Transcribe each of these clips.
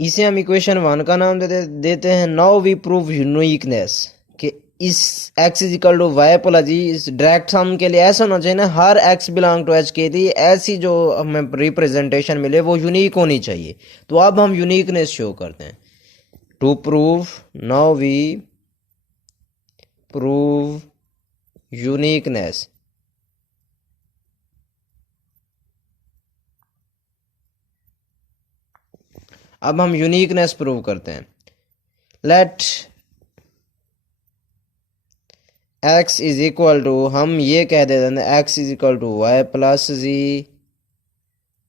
इसे हम इक्वेशन 1 का नाम देते हैं। नाउ वी प्रूव यूनिकनेस कि इस x is equal to Y plus z, इस डायरेक्ट सम के लिए ऐसा होना चाहिए ना, हर x बिलोंग टू h के लिए ऐसी जो हमें रिप्रेजेंटेशन मिले वो यूनिक होनी चाहिए। तो अब हम यूनिकनेस शो करते हैं। To prove, now we prove uniqueness. अब हम यूनिकनेस प्रूव करते हैं। Let x is equal to, हम ये कह देते हैं x is equal to Y plus z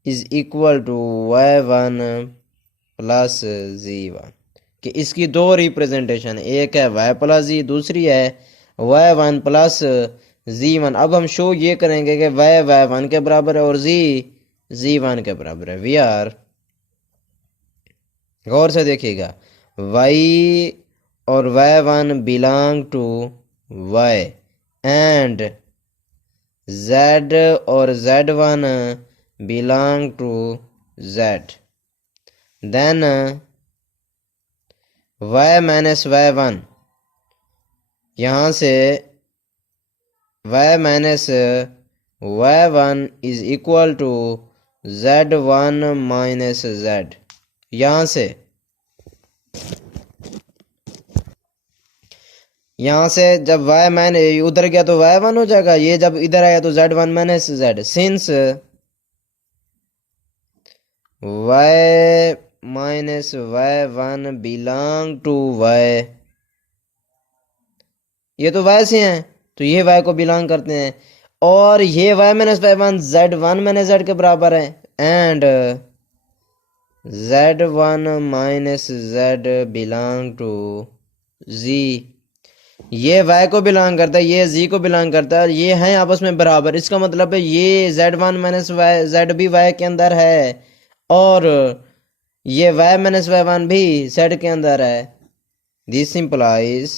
is equal to y1 plus z1, कि इसकी दो रिप्रेजेंटेशन, एक है y प्लस जी, दूसरी है y1 प्लस z1। अब हम शो ये करेंगे कि y y1 के बराबर है और z z1 के बराबर है। वी आर, गौर से देखिएगा, y और y1 belong to y and z और z1 belong to z। Then y minus y1, यहाँ से y minus y1 is equal to z1 minus z। यहाँ से जब y माइनस उधर गया तो y1 हो जाएगा, ये जब इधर आया तो z1 minus z। Since y minus y1 belong to y, ये तो y से हैं तो ये y को बिलोंग करते हैं, और ये y minus y1 z1 minus z के बराबर है and z1 minus z belong to z। ये y को बिलोंग करता है, ये z को बिलोंग करता है, ये हैं आपस में बराबर। इसका मतलब है ये z1 माइनस z भी y के अंदर है और ये y माइनस y1 भी z के अंदर है। This implies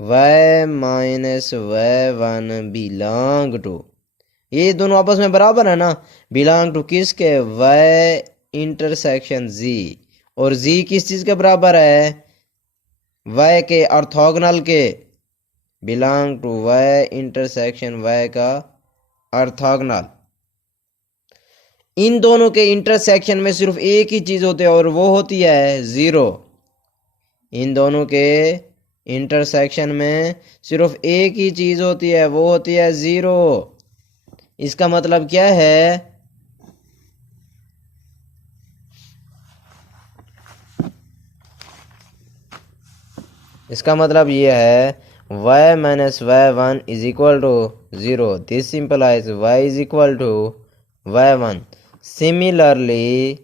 y minus y1 belong to, ये दोनों आपस में बराबर है ना, बिलोंग टू किसके, y इंटरसेक्शन z। और z किस चीज के बराबर है, y के ऑर्थोगोनल के, belong to y intersection y का ऑर्थोगोनल। इन दोनों के इंटरसेक्शन में सिर्फ एक ही चीज होती है और वो होती है जीरो। इन दोनों के इंटरसेक्शन में सिर्फ एक ही चीज होती है, वो होती है जीरो। इसका मतलब क्या है, इसका मतलब ये है y minus y1 is equal to zero. This implies y is equal to y1। Similarly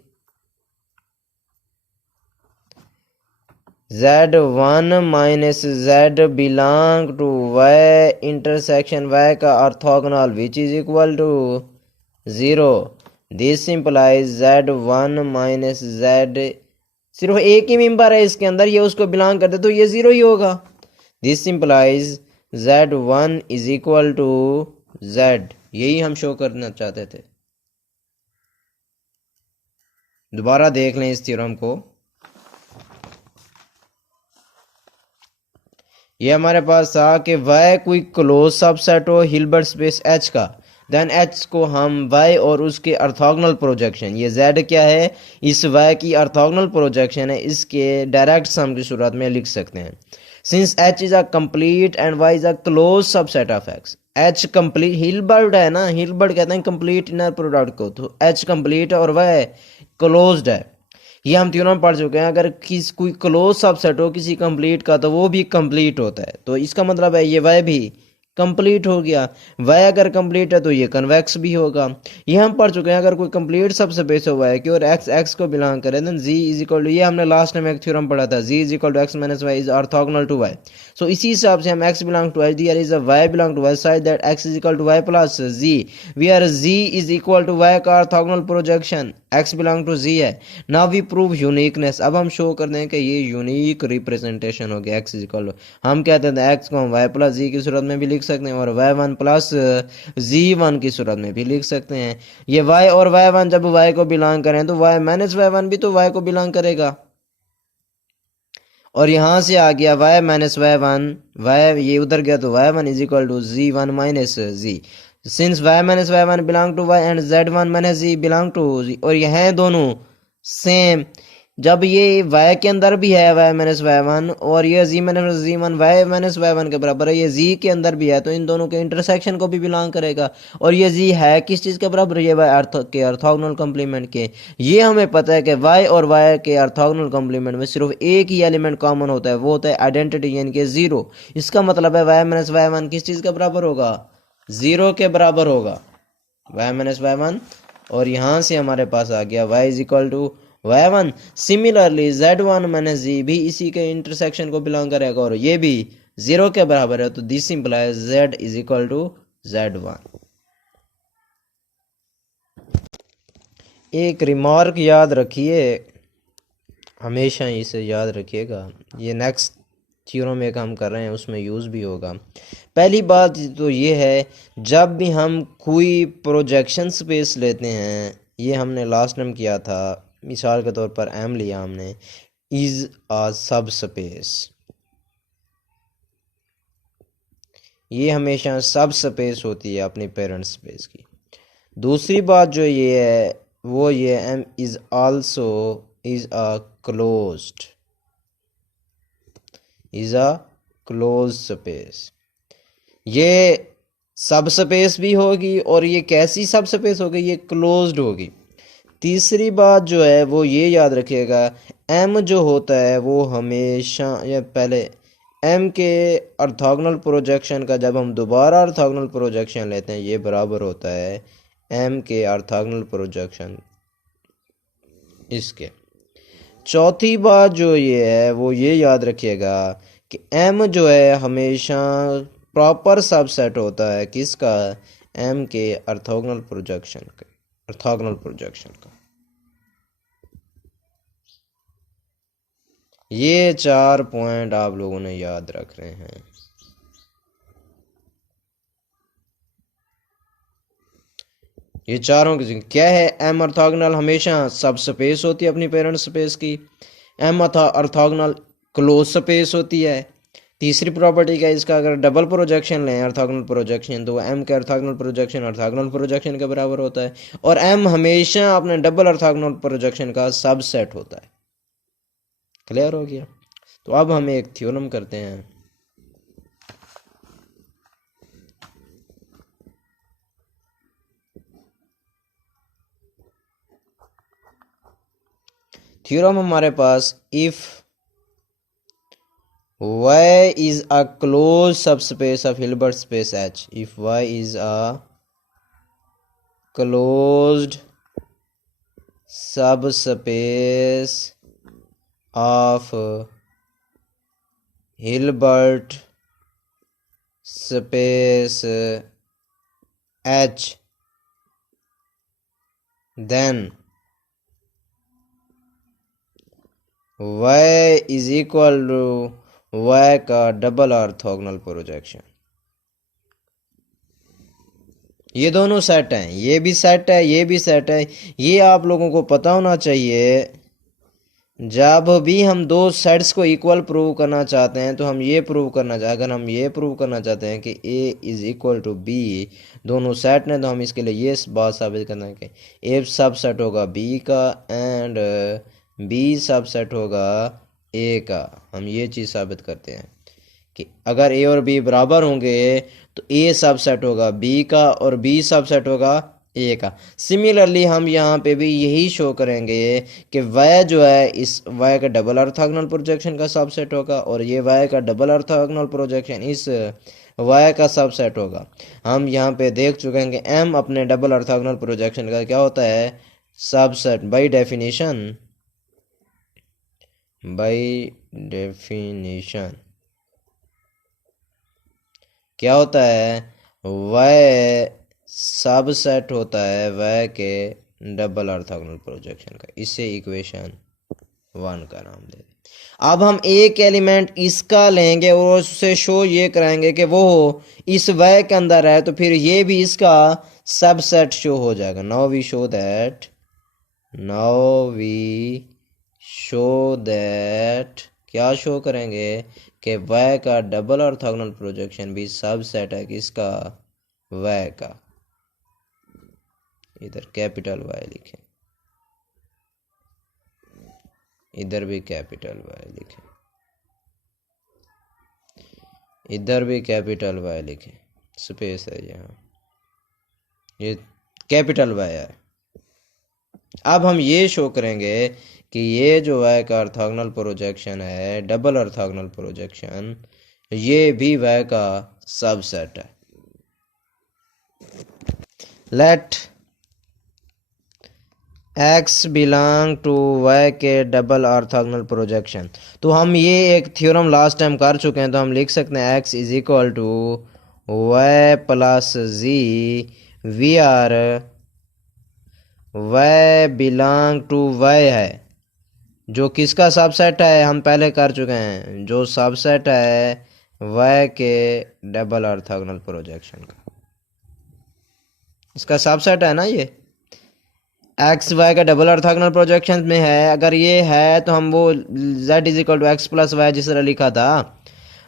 z1 minus z belong to y intersection y का orthogonal which is equal to zero. This implies z1 minus z, सिर्फ एक ही member है इसके अंदर, ये उसको belong करते तो ये जीरो ही होगा। This implies z1 is equal to z। यही हम शो करना चाहते थे। दोबारा देख लें इस थ्योरम को। ये हमारे पास था कि y कोई क्लोज सबसेट हो हिल्बर्ट स्पेस h का, देन h को हम y और उसके ऑर्थोगोनल प्रोजेक्शन, ये z क्या है, इस y की ऑर्थोगोनल प्रोजेक्शन है, इसके डायरेक्ट सम की सूरत में लिख सकते हैं। Since h is a complete and y is a close subset of x। h complete, Hilbert है ना, हिल्बर्ट कहते हैं कंप्लीट इनर प्रोडक्ट को, तो h कंप्लीट है और y क्लोज्ड है। ये हम थ्योरम पढ़ चुके हैं। अगर कोई क्लोज सबसेट हो किसी कंप्लीट का तो वो भी कंप्लीट होता है, तो इसका मतलब है ये y भी कंप्लीट हो गया। y अगर कंप्लीट है तो ये कन्वेक्स भी होगा। ये हम पढ़ चुके हैं। अगर कोई कंप्लीट सबस्पेस हुआ है कि और x को बिलोंग करे, then z is equal to, ये हमने लास्ट में एक थ्योरम पढ़ा था, z is equal to x minus y is orthogonal to y। So इसी हिसाब से हम x belong to h, there is a y belong to y side that x is equal to y plus z, where z is equal to y का orthogonal projection x belong to z है। Now we prove uniqueness. अब हम show कर दें कि ये unique representation हो गया x इज इक्वल टू, हम कहते हैं x को हम y प्लस z की सूरत में भी लिख सकते हैं और y1 प्लस z1 की सूरत में भी लिख सकते हैं। ये y और y1 जब y को बिलोंग करें तो y माइनस y1 भी तो y को बिलोंग करेगा। और यहाँ से आ गया y माइनस y1, y ये उधर गया तो y1 is equal to z1 minus z। Since y minus y1 belong to y and z1 minus z belong to z, और यह है दोनों सेम। जब ये y के अंदर भी है y माइनस y1 और ये z minus z1 y minus y1 के बराबर है, ये z के अंदर भी है, तो इन दोनों के इंटरसेक्शन को भी बिलोंग करेगा। और ये z है किस चीज़ के बराबर, ये y अर्थ के ऑर्थोगोनल कॉम्प्लीमेंट के। ये हमें पता है कि y और y के ऑर्थोगोनल कॉम्प्लीमेंट में सिर्फ एक ही एलिमेंट कॉमन होता है, वो होता है आइडेंटिटी यानी कि जीरो। इसका मतलब है y माइनस y1 किस चीज़ के बराबर होगा, जीरो के बराबर होगा, y माइनस y1। और यहाँ से हमारे पास आ गया y is equal to y1। Similarly z1 minus z भी इसी के इंटरसेक्शन को बिलोंग करेगा और ये भी जीरो के बराबर है, तो this implies z is equal to z1। एक रिमार्क याद रखिए, हमेशा इसे याद रखिएगा, ये नेक्स्ट थ्योरम एक हम कर रहे हैं उसमें यूज़ भी होगा। पहली बात तो ये है, जब भी हम कोई प्रोजेक्शन स्पेस लेते हैं, ये हमने लास्ट टाइम किया था, मिसाल के तौर पर एम लिया हमने, इज अ सब स्पेस, ये हमेशा सब स्पेस होती है अपनी पेरेंट स्पेस की। दूसरी बात जो ये है वो ये M is also is a closed, is a close space, ये सब स्पेस भी होगी और ये कैसी सब स्पेस होगी, ये क्लोज्ड होगी। तीसरी बात जो है वो ये याद रखिएगा, एम जो होता है वो हमेशा, या पहले एम के ऑर्थोगोनल प्रोजेक्शन का जब हम दोबारा ऑर्थोगोनल प्रोजेक्शन लेते हैं ये बराबर होता है एम के ऑर्थोगोनल प्रोजेक्शन इसके। चौथी बात जो ये है वो ये याद रखिएगा कि एम जो है हमेशा प्रॉपर सबसेट होता है किसका, एम के ऑर्थोगोनल प्रोजेक्शन का, ऑर्थोगोनल प्रोजेक्शन का। ये 4 पॉइंट आप लोगों ने याद रख रहे हैं। ये चारों की क्या है, एम ऑर्थोगोनल हमेशा सब स्पेस होती है अपनी पेरेंट स्पेस की, एम ऑर्थोगोनल क्लोज स्पेस होती है। तीसरी प्रॉपर्टी क्या है इसका, अगर डबल प्रोजेक्शन लें ऑर्थोगोनल प्रोजेक्शन तो एम के ऑर्थोगोनल प्रोजेक्शन ऑर्थोगोनल प्रोजेक्शन के बराबर होता है, और एम हमेशा अपने डबल ऑर्थोगोनल प्रोजेक्शन का सबसेट होता है। क्लियर हो गया। तो अब हम एक थ्योरम करते हैं। थ्योरम हमारे पास, if y is a closed subspace of Hilbert space H, if y is a closed subspace of Hilbert space H, then y is equal to y का डबल ऑर्थोगोनल प्रोजेक्शन। ये दोनों set हैं, ये भी set है ये भी set है, ये आप लोगों को पता होना चाहिए। जब भी हम दो सेट्स को इक्वल प्रूव करना चाहते हैं तो हम ये प्रूव करना चाहते, अगर हम ये प्रूव करना चाहते हैं कि a is equal to b, दोनों सेट ने, तो हम इसके लिए ये बात साबित करना है कि a सब सेट होगा b का एंड b सब सेट होगा a का। हम ये चीज़ साबित करते हैं कि अगर a और b बराबर होंगे तो a सब सेट होगा b का और b सब सेट होगा a का। सिमिलरली हम यहाँ पे भी यही शो करेंगे कि y जो है इस y का डबल ऑर्थोगोनल प्रोजेक्शन का सबसेट होगा और ये y का डबल ऑर्थोगोनल प्रोजेक्शन इस y का सबसेट होगा। हम यहाँ पे देख चुके हैं कि m अपने डबल ऑर्थोगोनल प्रोजेक्शन का क्या होता है, सबसेट। बाय डेफिनेशन क्या होता है, y सबसेट होता है y के डबल ऑर्थोगोनल प्रोजेक्शन का। इससे इक्वेशन 1 का नाम दे दें। अब हम एक एलिमेंट इसका लेंगे और उससे शो ये कराएंगे कि वो इस वय के अंदर है, तो फिर ये भी इसका सबसेट शो हो जाएगा। नाउ वी शो दैट क्या शो करेंगे कि वय का डबल ऑर्थोगोनल प्रोजेक्शन भी सबसेट है किसका, वय का। इधर कैपिटल वाई लिखें, इधर भी कैपिटल वाई लिखें, इधर भी कैपिटल वाई लिखें, स्पेस है यहाँ, ये कैपिटल वाई है। अब हम ये शो करेंगे कि ये जो वाई का ऑर्थोगोनल प्रोजेक्शन है, डबल ऑर्थोगोनल प्रोजेक्शन, ये भी वाई का सबसेट है। Let x belong to y के डबल ऑर्थोगोनल प्रोजेक्शन। तो हम ये एक थ्योरम लास्ट टाइम कर चुके हैं, तो हम लिख सकते हैं x is equal to Y plus Z we are y belong to y है, जो किसका सबसेट है हम पहले कर चुके हैं, जो सबसेट है y के डबल ऑर्थोगोनल प्रोजेक्शन का, इसका सबसेट है ना ये एक्स वाई का डबल ऑर्थोगोनल प्रोजेक्शन में है। अगर ये है तो हम वो z is equal to x plus y जिस तरह लिखा था,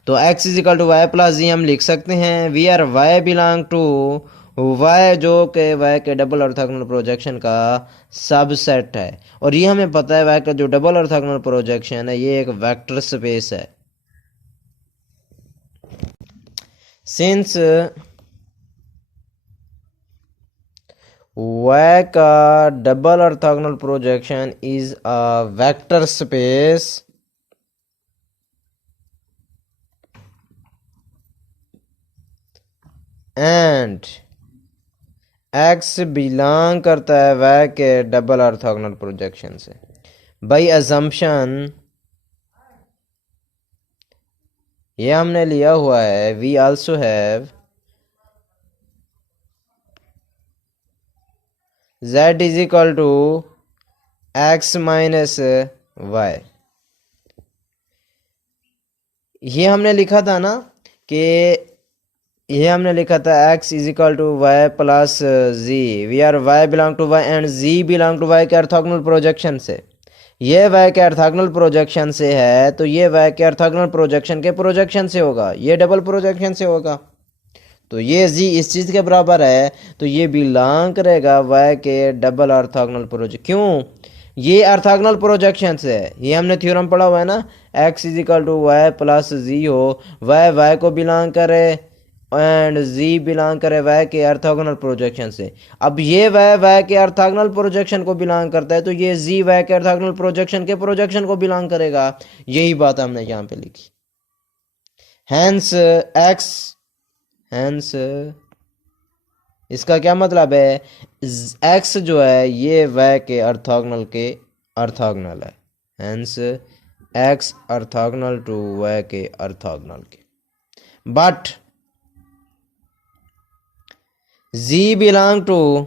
तो x is equal to Y plus z हम लिख सकते हैं। We are y belong to y, जो के y के डबल ऑर्थोगोनल प्रोजेक्शन का सबसेट है। और ये हमें पता है y का जो डबल ऑर्थोगोनल प्रोजेक्शन है ये एक वेक्टर स्पेस है। सिंस y का double orthogonal projection is a vector space and x belong करता है y के डबल ऑर्थोगोनल प्रोजेक्शन से, बाय अजम्पशन ये हमने लिया हुआ है we also have z is equal to x minus Y. ये हमने लिखा था ना कि ये हमने लिखा था x is equal to Y plus Z, we are y belong to y and z belong to y के ऑर्थोगोनल प्रोजेक्शन से। ये y के ऑर्थोगोनल प्रोजेक्शन से है तो ये y के ऑर्थोगोनल प्रोजेक्शन के प्रोजेक्शन से होगा, ये डबल प्रोजेक्शन से होगा। तो ये z इस चीज़ के बराबर है, तो ये बिलोंग करेगा y के डबल ऑर्थोगोनल प्रोजेक्शन। क्यों? ये ऑर्थोगोनल प्रोजेक्शन से है, ये हमने थ्योरम पढ़ा हुआ है ना, x is equal to Y plus z हो, y को बिलोंग करे एंड z बिलोंग करे y के ऑर्थोगोनल प्रोजेक्शन से। अब ये y के ऑर्थोगोनल प्रोजेक्शन को बिलोंग करता है, तो ये z y के ऑर्थोगोनल प्रोजेक्शन के प्रोजेक्शन को बिलोंग करेगा। यही बात हमने यहाँ पे लिखी। हैंस इसका क्या मतलब है, x जो है ये y के ऑर्थोगोनल है, hence x orthogonal to y के ऑर्थोगोनल के। But z belong to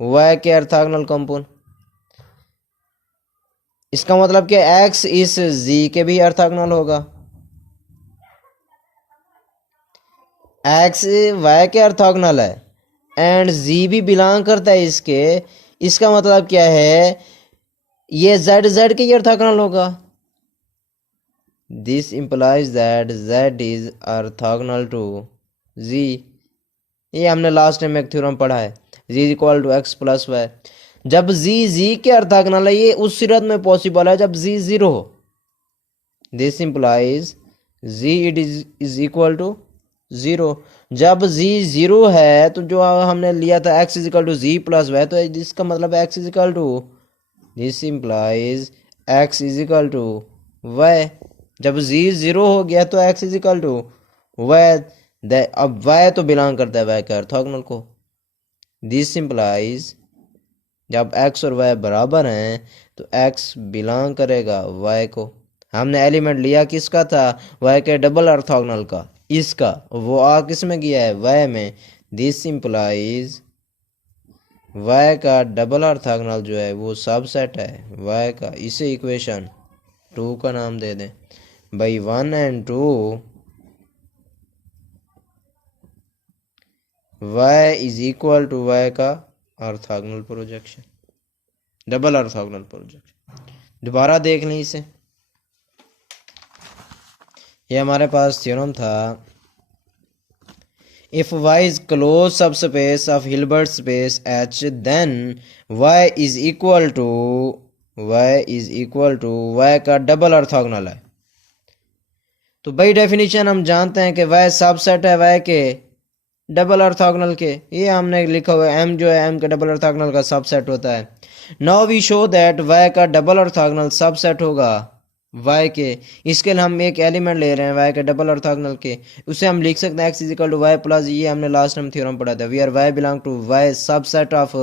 y के ऑर्थोगोनल कंपाउंड, इसका मतलब कि x इस z के भी ऑर्थोगोनल होगा। x y के ऑर्थोगोनल है एंड z भी बिलोंग करता है इसके, इसका मतलब क्या है, ये z के ऑर्थोगोनल होगा। This implies that z is orthogonal to z। ये हमने लास्ट टाइम एक थ्योरम पढ़ा है, z is equal to x plus Y. जब z के ऑर्थोगोनल है, ये उस सूरत में पॉसिबल है जब z 0 हो। This implies z is equal to 0। जब z 0 है तो जो हमने लिया था x is equal to Z plus Y, तो इसका मतलब x is equal to, this implies x is equal to Y. जब z 0 हो गया तो x is equal to Y. अब y तो बिलोंग करता है y के ऑर्थोगोनल को। दिस इंप्लाइज जब x और y बराबर हैं तो x बिलोंग करेगा y को। हमने एलिमेंट लिया किसका था, y के डबल ऑर्थोगोनल का, इसका वो किस में गया है, y में। दिस इंप्लाइज y का डबल ऑर्थोगोनल जो है वो सबसेट है y का, इसे इक्वेशन 2 का नाम दे दें भाई। 1 and 2 y is equal to y का orthogonal projection, double orthogonal projection. दोबारा देख लें इसे, ये हमारे पास थ्योरम था, if y is closed subspace of Hilbert space H then y is equal to y का डबल ऑर्थोगोनल है। तो भाई डेफिनेशन हम जानते हैं कि y सबसेट है y के डबल ऑर्थोगोनल के, ये हमने लिखा हुआ है m जो है m के डबल ऑर्थोगोनल का सबसेट होता है। Now we show that y का डबल ऑर्थोगोनल सबसेट होगा y के, इसके लिए हम एक एलिमेंट ले रहे हैं y के डबल ऑर्थोगोनल के, उसे हम लिख सकते हैं x is equal to Y plus, ये हमने लास्ट टाइम थ्योरम पढ़ा था, we are y belong to y subset of,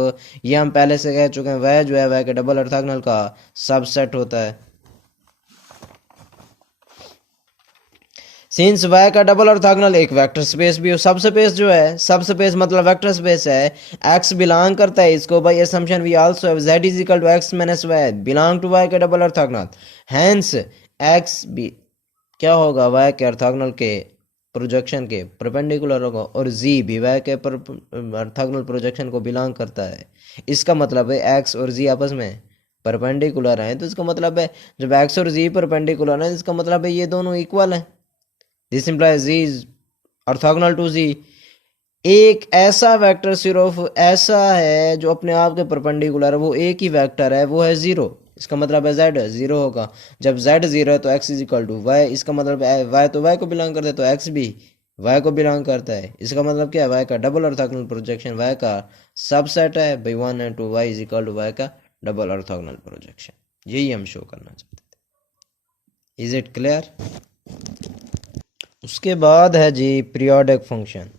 ये हम पहले से कह चुके हैं y जो है y के डबल ऑर्थोगोनल का सबसेट होता है। सिंस y का डबल ऑर्थोगोनल एक वेक्टर स्पेस भी हो, सबस्पेस जो है, सबस्पेस मतलब वेक्टर स्पेस है, x बिलोंग करता है इसको, by assumption we also have z is equal to x minus y belong to y के डबल ऑर्थोगोनल, हेंस x भी क्या होगा y के ऑर्थोगोनल के प्रोजेक्शन के परपेंडिकुलर होगा, और z भी y के ऑर्थोगोनल प्रोजेक्शन को बिलोंग करता है। इसका मतलब है x और z आपस में परपेंडिकुलर हैं, तो इसका मतलब है जब x और z परपेंडिकुलर हैं, इसका मतलब है ये दोनों इक्वल हैं। This implies z is orthogonal to z। एक ऐसा वेक्टर सिर्फ ऐसा है जो अपने आप के परपेंडिकुलर है, वो एक ही वेक्टर है, वो है 0, इसका मतलब है z 0 होगा। जब z 0 है तो x is equal to y, इसका मतलब है y तो y को बिलोंग करता है तो x भी y को बिलोंग करता है, इसका मतलब क्या है y का डबल ऑर्थोगोनल प्रोजेक्शन y का सबसेट है भाई 1 and 2, y is equal to y का डबल ऑर्थोगोनल प्रोजेक्शन, यही हम शो करना चाहते थे। Is it clear? उसके बाद है जी periodic function,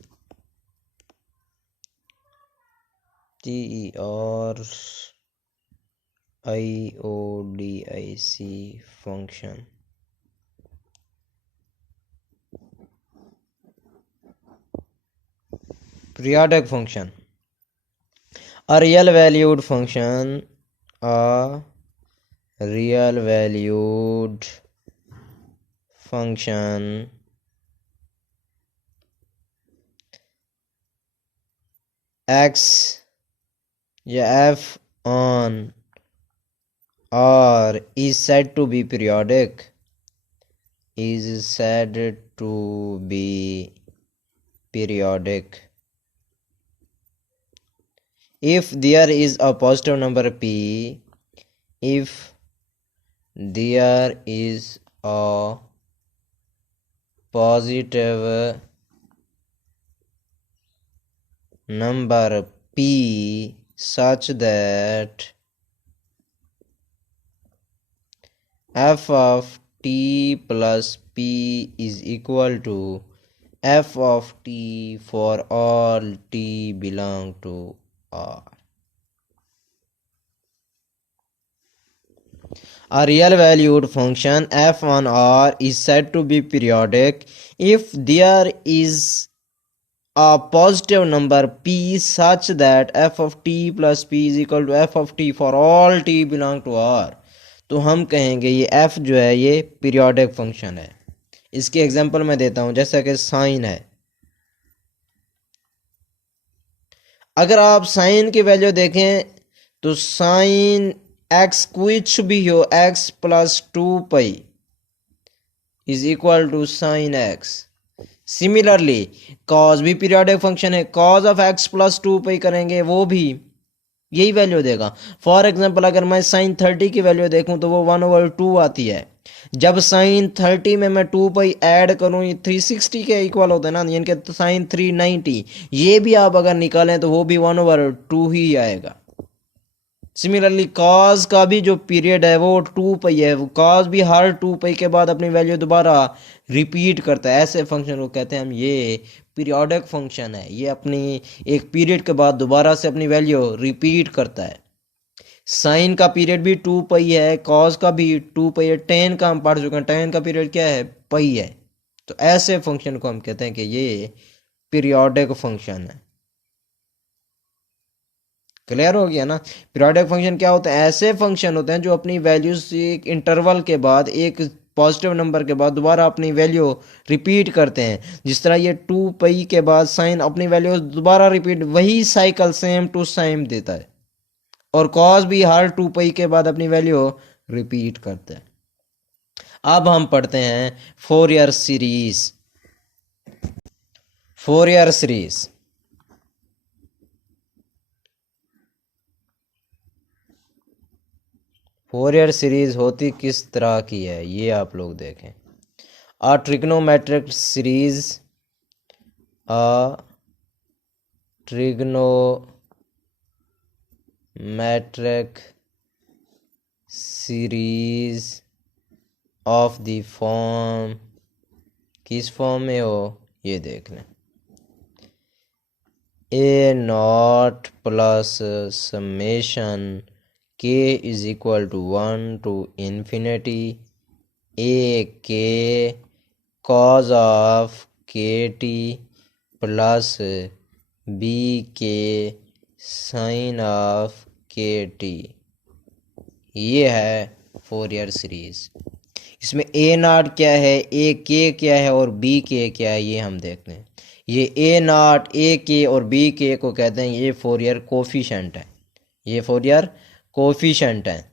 PERIODIC function. Periodic function, a real valued function, a real valued function x या f on R is said to be periodic, is said to be periodic if there is a positive number p, if there is a positive number p such that f of t plus p is equal to f of t for all t belong to R. A real valued function f on R is said to be periodic if there is a positive number p such that f of t plus p is equal to f of t for all t belong to R. तो हम कहेंगे ये f जो है ये periodic function है। इसकी example मैं देता हूं, जैसा कि साइन है, अगर आप साइन की वैल्यू देखें तो साइन एक्स कुछ भी हो, X plus 2 pi is equal to sine X. Similarly cos भी पीरियोडिक फंक्शन है, cos of X plus 2 pi करेंगे वो भी यही वैल्यू देगा। फॉर एग्जांपल अगर मैं साइन 30 की वैल्यू देखूं तो वो 1/2 आती है। जब साइन 30 में मैं 2 पाई ऐड करूं, ये 360 के इक्वल होता है ना, यानी कि तो साइन 390, ये भी आप अगर निकालें तो वो भी 1/2 ही आएगा। सिमिलरली कॉज का भी जो पीरियड है वो 2 पाई है, कॉज भी हर 2 पाई के बाद अपनी वैल्यू दोबारा रिपीट करता है। ऐसे फंक्शन को कहते हैं हम ये पीरियोडिक फंक्शन है, ये अपनी एक पीरियड के बाद दोबारा से अपनी वैल्यू रिपीट करता है। साइन का पीरियड भी 2 पाई है, कॉज का भी 2 पाई है, टेन का हम पढ़ चुके हैं, टेन का पीरियड क्या है, पाई है। तो ऐसे फंक्शन को हम कहते हैं कि ये पीरियोडिक फंक्शन है। क्लियर हो गया ना। पीरियोडिक फंक्शन क्या होते हैं, ऐसे फंक्शन होते हैं जो अपनी वैल्यूज एक इंटरवल के बाद एक पॉजिटिव नंबर के बाद दोबारा अपनी वैल्यू रिपीट करते हैं। जिस तरह ये 2 पाई के बाद साइन अपनी वैल्यू दोबारा रिपीट, वही साइकिल सेम टू सेम देता है। और कॉस भी हर 2 पाई के बाद अपनी वैल्यू रिपीट करता है। अब हम पढ़ते हैं Fourier series. Fourier series Fourier series होती किस तरह की है ये आप लोग देखें। A trigonometric series, a trigonometric series of the form, किस फॉर्म में हो ये देख लें, A naught plus summation K is equal to 1 to infinity A K cos of के T plus B K sine of के टी। ये है फोरियर सीरीज। इसमें ए नॉट क्या है, ए के क्या है और बी के क्या है ये हम देखते हैं। ये ए नॉट, ए के और बी के को कहते हैं ये फोरियर कोफिशेंट है। ये फोरियर कोफिशेंट है।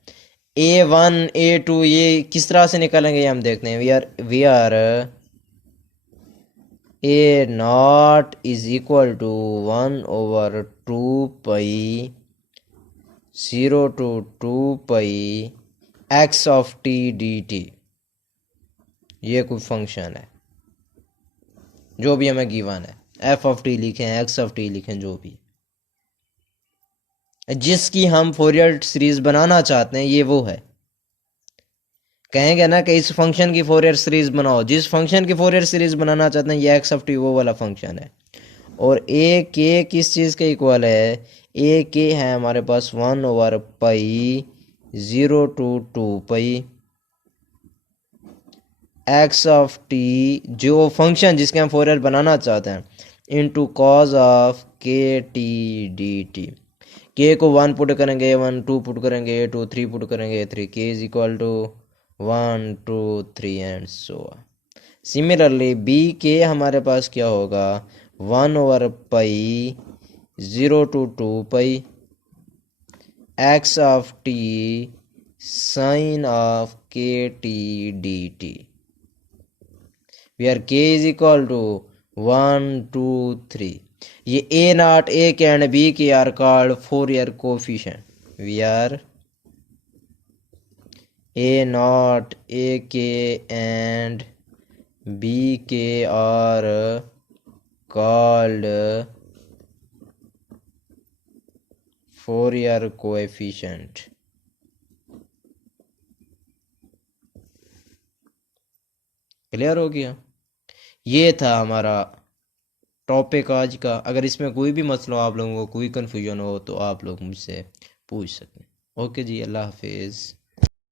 A1 A2 ये किस तरह से निकालेंगे ये हम देखते हैं। We are A naught is equal to 1/2 pi 0 to 2 pi x of T D T. ये कोई फंक्शन है जो भी हमें गिवन है, f ऑफ टी लिखें, x ऑफ टी लिखें, जो भी जिसकी हम फोरियर सीरीज बनाना चाहते हैं ये वो है। कहेंगे ना कि इस फंक्शन की फोरियर सीरीज बनाओ, जिस फंक्शन की फोरियर सीरीज बनाना चाहते हैं ये एक्स ऑफ टी वो वाला फंक्शन है। और ए के किस चीज़ के इक्वल है, ए के है हमारे पास 1/पाई 0 to 2 pi x of T, जो फंक्शन जिसके हम फोरियर बनाना चाहते हैं, इनटू कॉज ऑफ के टी डी टी। के को 1 पुट करेंगे A1, 2 पुट करेंगे A2, 3 पुट करेंगे A3, k is equal to 1 2 3 and so. Similarly b k हमारे पास क्या होगा, 1/पाई 0 to 2 pi x of t sine of के t D t, where k is equal to 1 2 3। ये a naught, a k and b k are called Fourier coefficient. We are A naught, a k and b k are called Fourier coefficient. Clear हो गया। ये था हमारा topic आज का। अगर इसमें कोई भी मसला हो, आप लोगों को कोई कन्फ्यूजन हो तो आप लोग मुझसे पूछ सकते हैं। ओके जी, अल्लाह हाफिज़।